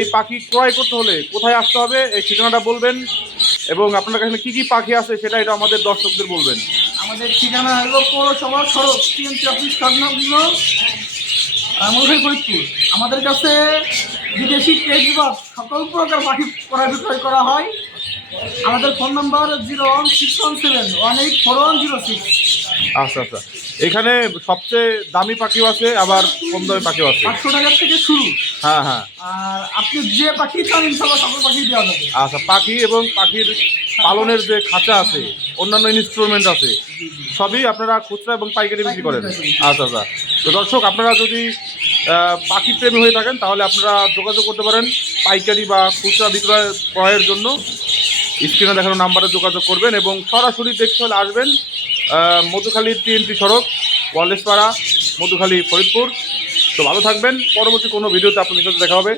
এই পাখি ক্রয় করতে হলে কোথায় আসতে হবে? এই ঠিকানাটা বলবেন। এবং আপনার কাছে কি কি পাখি আছে সেটা এটা আমাদের দর্শকদের বলবেন। আমাদের ঠিকানা হলো পৌরসভা সড়ক, টিএমসি অফিস সংলগ্ন ফরিদপুর। আমাদের কাছে বিদেশি ট্রেড বাস সকল প্রকার পাখি ক্রয় বিক্রয় করা হয়। আমাদের phone number zero one six one seven one eight four one zero six আচ্ছা আচ্ছা। এখানে সবচেয়ে দামি পাখিও আছে আবার কম দামি পাখিও আছে। পাঁচশো টাকার থেকে শুরু। হ্যাঁ হ্যাঁ। আর আপনি যে পাখি চান ইনশাল্লাহ সকল পাখি দেওয়া যাবে। আচ্ছা পাখি এবং পাখির পালনের যে খাঁচা আছে অন্যান্য ইনস্ট্রুমেন্ট আছে সবই আপনারা খুচরা এবং পাইকারি বিক্রি করেন। আচ্ছা আচ্ছা। তো দর্শক আপনারা যদি পাখি প্রেমী হয়ে থাকেন তাহলে আপনারা যোগাযোগ করতে পারেন পাইকারি বা খুচরা বিক্রয় ক্রয়ের জন্য। স্ক্রিনে দেখানো নাম্বারে যোগাযোগ করবেন এবং সরাসরি দেখতে হলে আসবেন মধুখালী টিএনটি সড়ক ওয়ালেশপাড়া মধুখালী ফরিদপুর। তো ভালো থাকবেন, পরবর্তী কোনো ভিডিওতে আপনাদের সাথে দেখা হবে।